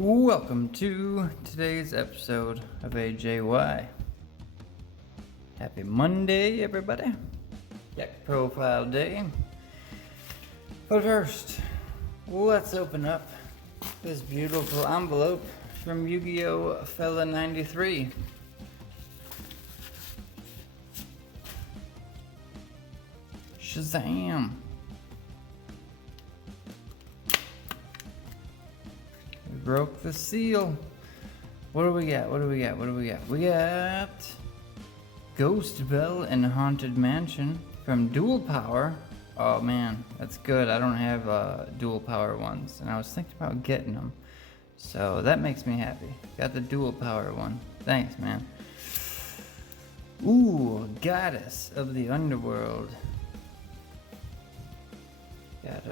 Welcome to today's episode of AJY. Happy Monday, everybody. Deck profile day. But first, let's open up this beautiful envelope from Yugioh Fella 93. Shazam! We broke the seal. What do we got? We got Ghost Bell and Haunted Mansion from Dual Power. Oh man, that's good. I don't have dual power ones, and I was thinking about getting them. So that makes me happy. Got the dual power one. Thanks, man. Ooh, Goddess of the Underworld. Got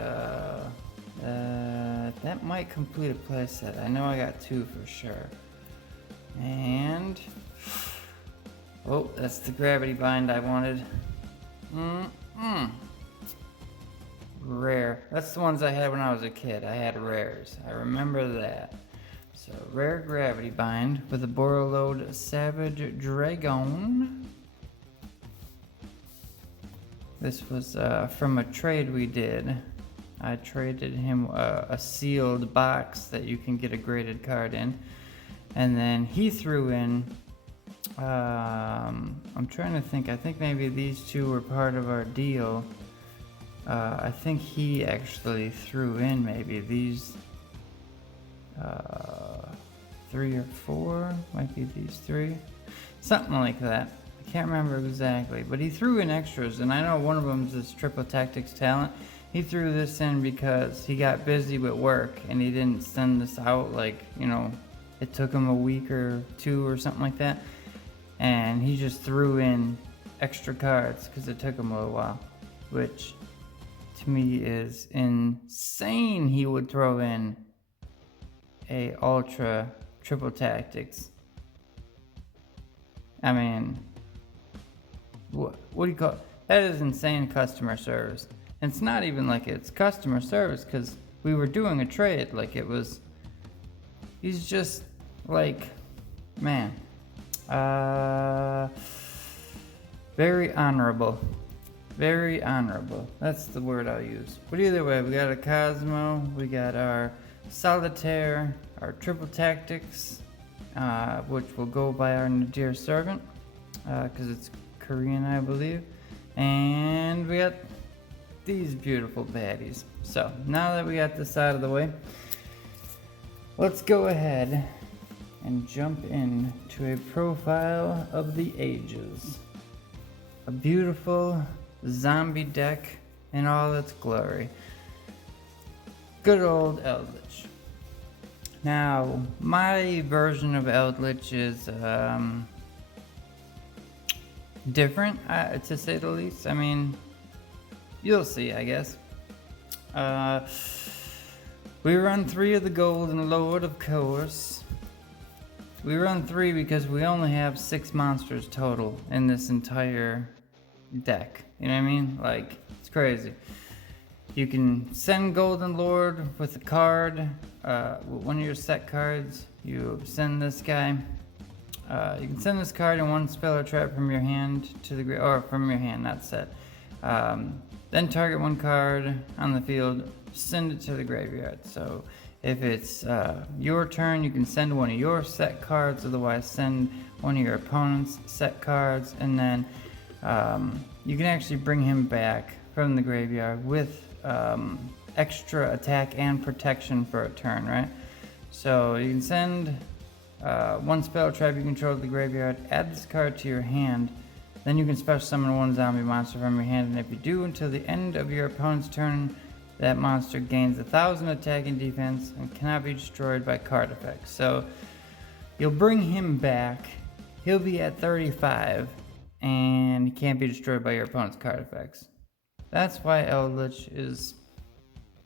that might complete a playset. I know I got two for sure. And oh, that's the gravity bind I wanted. Rare. That's the ones I had when I was a kid. I had rares. I remember that. So rare gravity bind with a Borreload Savage Dragon. This was from a trade we did. I traded him a sealed box that you can get a graded card in. And then he threw in, I'm trying to think, I think maybe these two were part of our deal. I think he actually threw in maybe these 3 or 4, might be these 3, something like that. I can't remember exactly, but he threw in extras, and I know one of them is this Triple Tactics talent. He threw this in because he got busy with work and he didn't send this out, like, you know, it took him a week or 2 or something like that, and he just threw in extra cards because it took him a little while, which to me is insane. He would throw in a Ultra Triple Tactics. I mean, what do you call it? That is insane customer service. And it's not even like it's customer service because we were doing a trade. Like it was, he's just like, man, very honorable. Very honorable. That's the word I'll use. But either way, we got a Cosmo, we got our Solitaire, our Triple Tactics, which will go by our Nadir Servant, because it's Korean, I believe. And we got these beautiful baddies. So now that we got this out of the way, let's go ahead and jump into a profile of the ages. A beautiful zombie deck in all its glory. Good old Eldlich. Now, my version of Eldlich is different, to say the least. I mean, you'll see, I guess. We run 3 of the Golden Lord, of course. We run 3 because we only have 6 monsters total in this entire deck. You know what I mean? Like, it's crazy. You can send Golden Lord with a card, one of your set cards. You send this guy. You can send this card and 1 spell or trap from your hand to the or from your hand, not set. Then target 1 card on the field, send it to the graveyard. So if it's your turn, you can send 1 of your set cards, otherwise send 1 of your opponent's set cards, and then you can actually bring him back from the graveyard with extra attack and protection for a turn, right? So you can send 1 spell trap you control to the graveyard, add this card to your hand, then you can special summon 1 zombie monster from your hand, and if you do, until the end of your opponent's turn, that monster gains 1,000 attack and defense and cannot be destroyed by card effects. So you'll bring him back, he'll be at 35, and he can't be destroyed by your opponent's card effects. That's why Eldlich is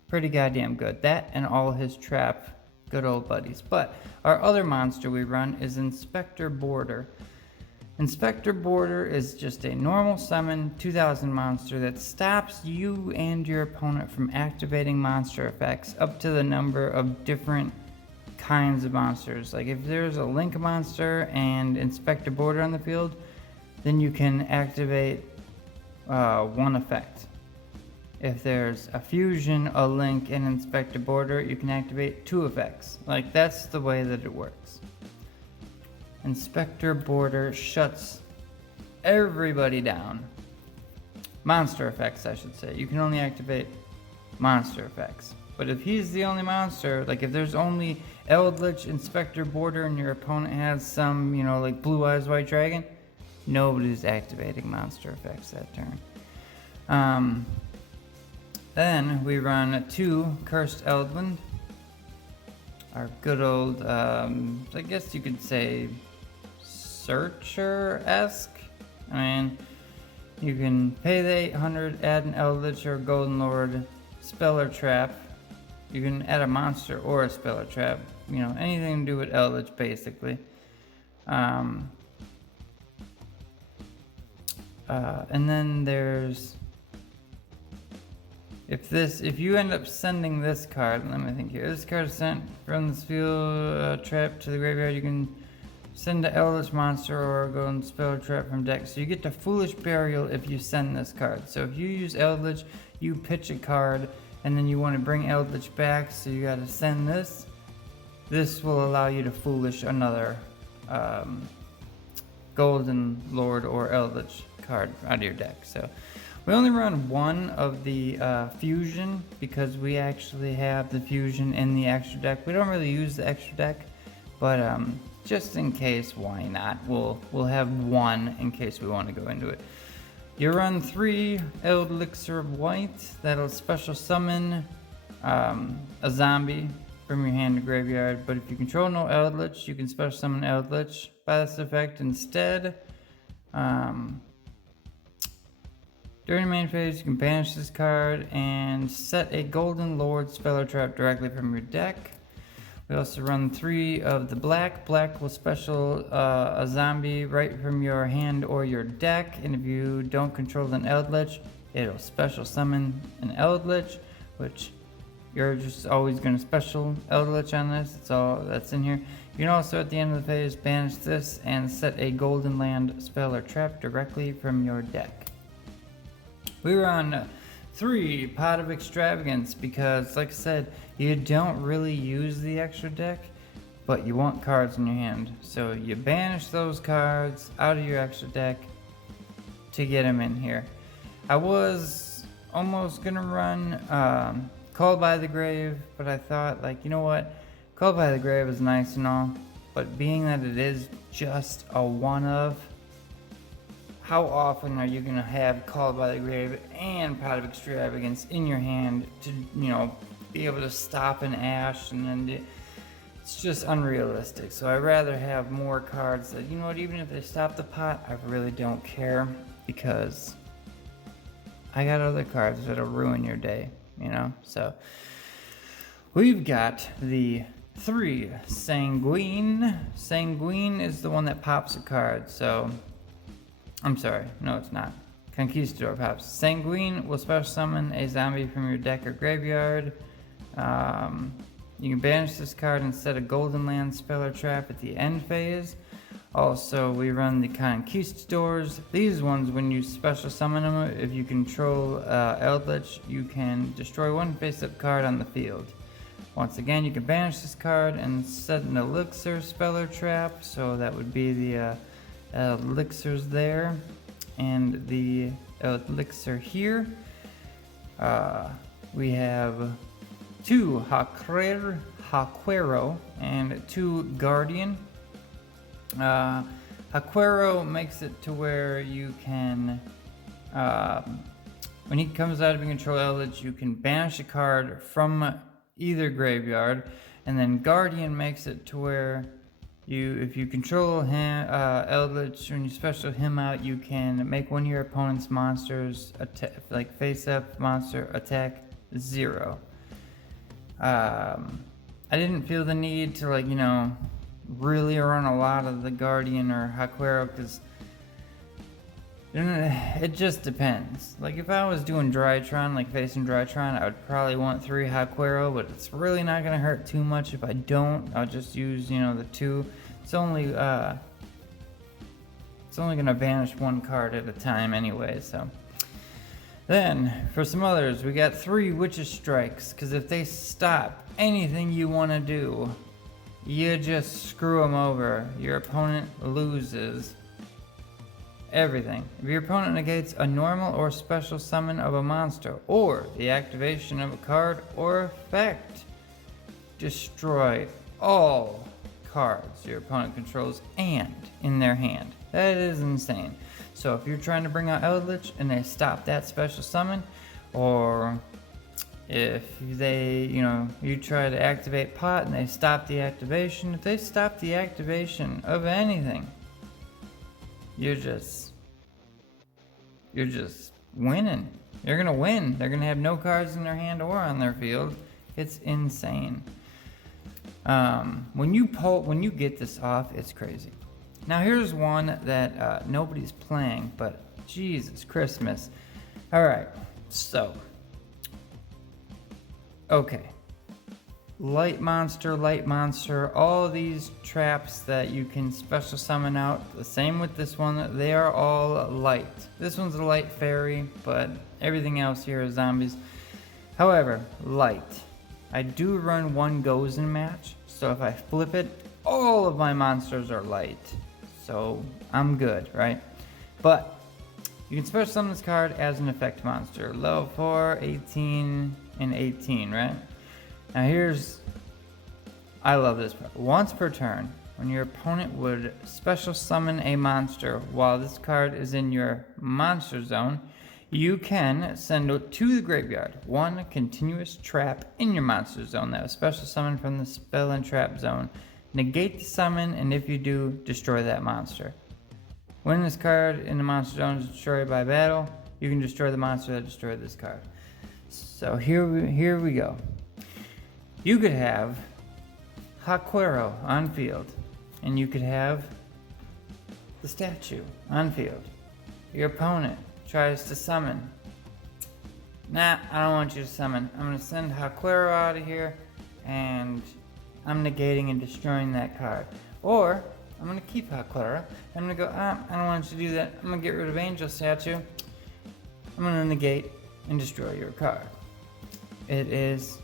pretty goddamn good. That and all his trap good old buddies. But our other monster we run is Inspector Boarder. Inspector Boarder is just a normal summon 2000 monster that stops you and your opponent from activating monster effects up to the number of different kinds of monsters. Like if there's a Link monster and Inspector Border on the field, then you can activate one effect. If there's a Fusion, a Link, and Inspector Border, you can activate 2 effects. Like that's the way that it works. Inspector Border shuts everybody down. Monster effects, I should say. You can only activate monster effects. But if he's the only monster, like if there's only Eldlich, Inspector Border, and your opponent has some, you know, like Blue Eyes White Dragon, nobody's activating monster effects that turn. Then we run 2 Cursed Eldland. Our good old, I guess you could say, Searcher-esque. I mean, you can pay the 800, add an Eldlich or Golden Lord, spell or trap. You can add a monster or a spell or trap. You know, anything to do with Eldlich, basically. And then there's... If you end up sending this card, let me think here. This card is sent from this field trap to the graveyard. You can send an Eldlich monster or go and spell trap from deck. So you get to Foolish Burial if you send this card. So if you use Eldlich, you pitch a card, and then you want to bring Eldlich back, so you got to send this. This will allow you to Foolish another Golden Lord or Eldlich card out of your deck. So we only run 1 of the Fusion because we actually have the Fusion in the extra deck. We don't really use the extra deck, but just in case, why not? We'll have 1 in case we want to go into it. You run 3 Elixir of White. That'll special summon a zombie from your hand to graveyard. But if you control no Eldlich, you can special summon Eldlich by this effect instead. During the main phase, you can banish this card and set a Golden Lord spell or trap directly from your deck. We also run 3 of the black. Black will special a zombie right from your hand or your deck, and if you don't control an Eldlich, it'll special summon an Eldlich, which you're just always going to special Eldlich on this. That's all that's in here. You can also at the end of the phase banish this and set a Golden Land spell or trap directly from your deck. We run 3 Pot of Extravagance because, like I said, you don't really use the extra deck, but you want cards in your hand. So you banish those cards out of your extra deck to get them in here. I was almost gonna run Called by the Grave, but I thought, like, you know what? Called by the Grave is nice and all, but being that it is just a one of, how often are you gonna have Called by the Grave and Pot of Extravagance in your hand to, you know, be able to stop an Ash? And then it's just unrealistic. So I'd rather have more cards that, you know what, even if they stop the pot, I really don't care, because I got other cards that'll ruin your day, you know? So we've got the 3 Sanguine. Sanguine is the one that pops a card, so I'm sorry, no it's not. Conquistador pops. Sanguine will special summon a zombie from your deck or graveyard. You can banish this card and set a Golden Land spell or trap at the end phase. Also, we run the Conquistadors. These ones, when you special summon them, if you control Eldlich, you can destroy 1 face-up card on the field. Once again, you can banish this card and set an Elixir spell or trap, so that would be the elixirs there and the elixir here. We have 2 Haquero and 2 Guardian. Haquero makes it to where you can, when he comes out of your control Eldlich, you can banish a card from either graveyard, and then Guardian makes it to where if you control him, Eldlich, when you special him out, you can make one of your opponent's monsters like face-up monster attack 0. I didn't feel the need to, like, you know, really run a lot of the Guardian or Haquero, because It just depends. Like if I was doing Drytron, like facing Drytron, I would probably want 3 Haquero, but it's really not gonna hurt too much if I don't. I'll just use, you know, the 2. It's only gonna banish 1 card at a time anyway, so. Then, for some others, we got 3 Witch's Strikes, because if they stop anything you want to do, you just screw them over. Your opponent loses everything. If your opponent negates a normal or special summon of a monster, or the activation of a card or effect, destroy all cards your opponent controls and in their hand. That is insane. So if you're trying to bring out Eldlich and they stop that special summon, or if they, you know, you try to activate Pot and they stop the activation, if they stop the activation of anything, you're just winning. You're gonna win. They're gonna have no cards in their hand or on their field. It's insane. When you get this off, it's crazy. Now here's one that nobody's playing, but Jesus Christmas. All right, so okay. Light monster, all these traps that you can special summon out, the same with this one, they are all light. This one's a light fairy, but everything else here is zombies. However, light. I do run 1 Gozen match, so if I flip it, all of my monsters are light. So I'm good, right? But you can special summon this card as an effect monster. Level 4, 18, and 18, right? Now I love this part. Once per turn, when your opponent would special summon a monster while this card is in your monster zone, you can send to the graveyard 1 continuous trap in your monster zone that was special summoned from the spell and trap zone. Negate the summon, and if you do, destroy that monster. When this card in the monster zone is destroyed by battle, you can destroy the monster that destroyed this card. So here we go. You could have Haquero on field, and you could have the statue on field. Your opponent tries to summon. Nah, I don't want you to summon. I'm going to send Haquero out of here, and I'm negating and destroying that card. Or, I'm going to keep Haquero. I'm going to go, I don't want you to do that. I'm going to get rid of Angel Statue. I'm going to negate and destroy your card. It is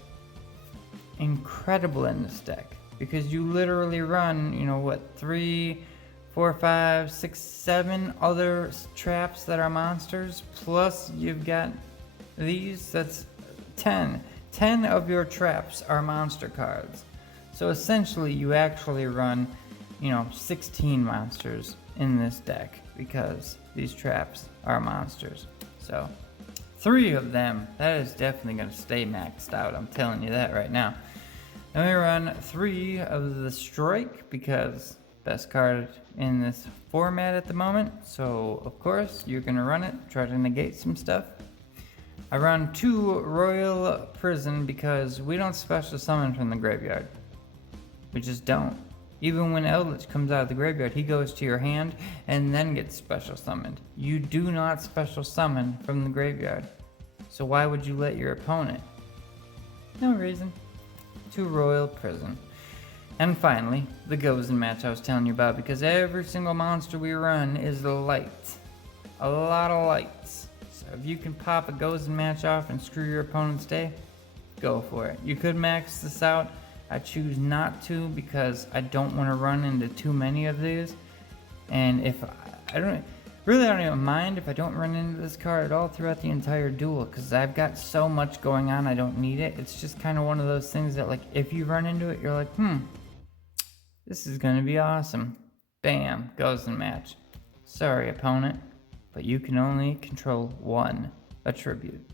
incredible in this deck, because you literally run, 3, 4, 5, 6, 7 other traps that are monsters, plus you've got these. That's 10 of your traps are monster cards. So essentially you actually run 16 monsters in this deck, because these traps are monsters. So 3 of them, that is definitely going to stay maxed out, I'm telling you that right now. Then we run 3 of the Strike, because best card in this format at the moment, so of course you're going to run it, try to negate some stuff. I run 2 Royal Prison, because we don't special summon from the graveyard. We just don't. Even when Eldlich comes out of the graveyard, he goes to your hand and then gets special summoned. You do not special summon from the graveyard. So why would you let your opponent? No reason. 2 Royal Prison. And finally, the Gozen match I was telling you about, because every single monster we run is light. A lot of lights. So if you can pop a Gozen match off and screw your opponent's day, go for it. You could max this out. I choose not to, because I don't want to run into too many of these. And if I don't even mind if I don't run into this card at all throughout the entire duel, because I've got so much going on I don't need it. It's just kind of one of those things that, like, if you run into it, you're like, this is gonna be awesome. Bam, Gozen match. Sorry, opponent, but you can only control 1 attribute.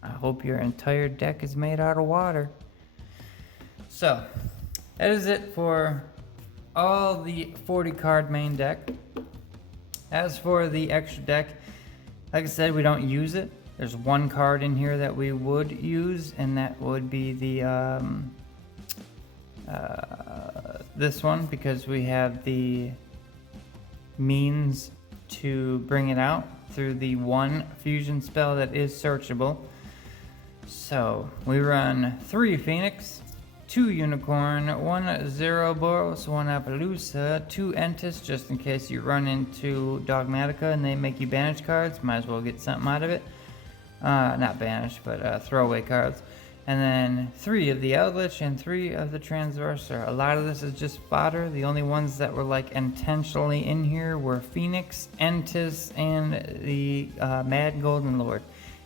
I hope your entire deck is made out of water. So, that is it for all the 40 card main deck. As for the extra deck, like I said, we don't use it. There's 1 card in here that we would use, and that would be the this one, because we have the means to bring it out. through the one fusion spell that is searchable. So we run 3 Phoenix, 2 Unicorn, 1 Zeroboros, 1 Appaloosa, 2 Entis, just in case you run into Dogmatica and they make you banish cards. Might as well get something out of it. Not banish, but throwaway cards. And then 3 of the Eldlich and 3 of the Transversor. A lot of this is just fodder. The only ones that were like intentionally in here were Phoenix, Entis, and the Mad Golden Lord.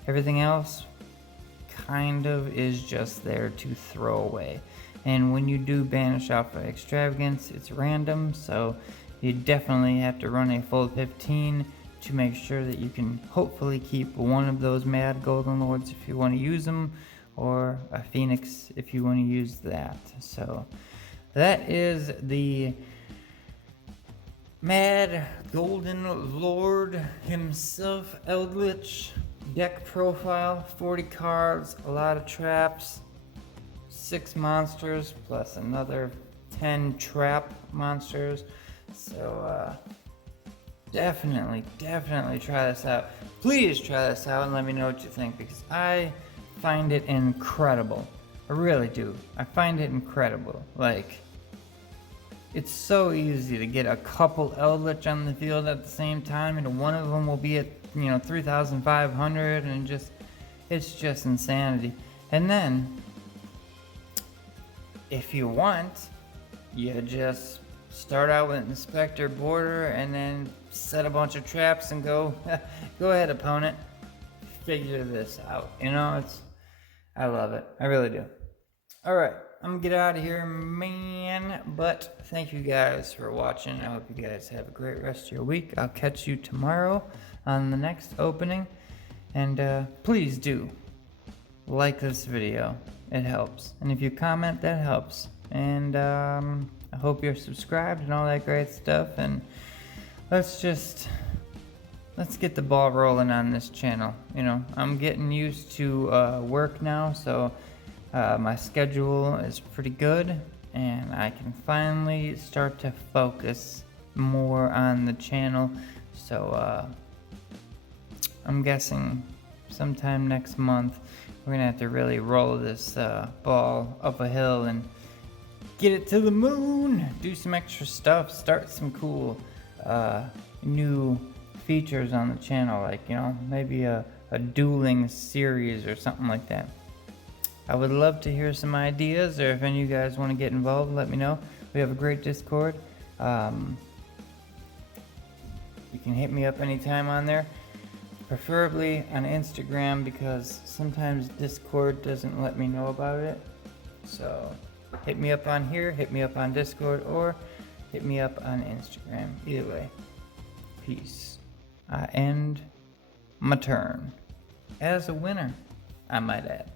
Everything else kind of is just there to throw away. And when you do banish off of Extravagance, it's random, so you definitely have to run a full 15 to make sure that you can hopefully keep one of those Mad Golden Lords if you want to use them, or a Phoenix if you want to use that. So that is the Mad Golden Lord himself, Eldlich deck profile. 40 cards, a lot of traps, 6 monsters plus another 10 trap monsters. So definitely try this out. Please try this out and let me know what you think, because I find it incredible. I really do. I find it incredible. Like, it's so easy to get a couple Eldlich on the field at the same time, and one of them will be at 3,500, and it's just insanity. And then if you want, you just start out with Inspector Border and then set a bunch of traps and go ahead, opponent, figure this out. I love it. I really do. Alright, I'm gonna get out of here, man, but thank you guys for watching. I hope you guys have a great rest of your week. I'll catch you tomorrow on the next opening, and please do like this video. It helps, and if you comment, that helps. And I hope you're subscribed and all that great stuff, and let's get the ball rolling on this channel. I'm getting used to work now, so my schedule is pretty good, and I can finally start to focus more on the channel. So I'm guessing sometime next month we're gonna have to really roll this ball up a hill and get it to the moon, do some extra stuff, start some cool new features on the channel, like maybe a dueling series or something like that. I would love to hear some ideas, or if any of you guys want to get involved, let me know. We have a great Discord. You can hit me up anytime on there, preferably on Instagram, because sometimes Discord doesn't let me know about it. So hit me up on here, hit me up on Discord, or hit me up on Instagram. Either way, peace. I end my turn as a winner, I might add.